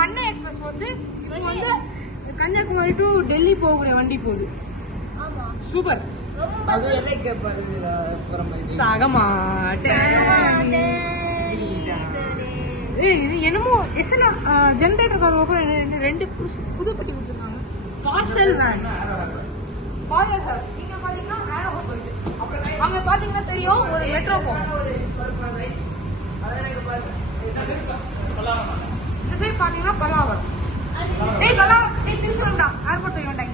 மண்ணை எக்ஸ்பிரஸ் போச்சு. இப்போ வந்து கன்னியாகுமரி டு டெல்லி போகக்கூடிய வண்டி போகுது. சூப்பர். என்னமோ ஜெனரேட்டர் கார் ரெண்டு புது பட்டி கொடுத்துருக்காங்க. Parcel van sir. நீங்க பாத்தீங்கன்னா அங்க பாத்தீங்கன்னா தெரியும் ஒரு மெட்ரோ போகும். இந்த சைடு பாத்தீங்கன்னா பல்லாவரம். திருச்சூர்டா ஏர்போர்ட் போய் வேண்டாம்.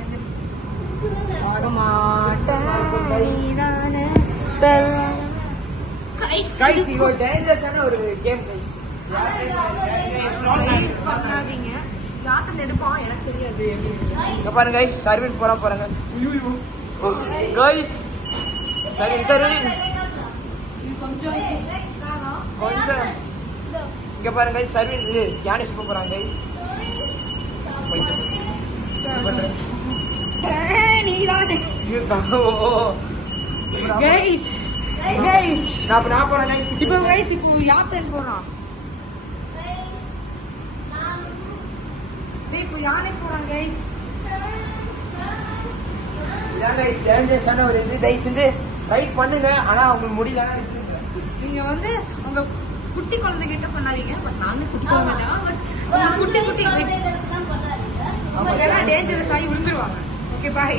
ஒரு கேம் பண்ணாதீங்க. யாத்திரை எடுப்பான் எனக்கு தெரியாது. பாருங்க கைஸ், சர்வீஸ் போறாங்க. கைஸ் சர்வீஸ் கொஞ்சம் இங்க பாருங்க கைஸ், சர்வீஸ் யானிஸ் போறாங்க கைஸ். பண்ணுங்க. ஆனா உங்களுக்கு முடியல நீங்க வந்து உங்க குட்டி குழந்தை கிட்ட பண்ணாதீங்க. பட் நாங்க குட்டி குழந்தை தான். பட் குட்டி டேஞ்சரஸ் ஆகி விழுந்துருவாங்க. Okay bye.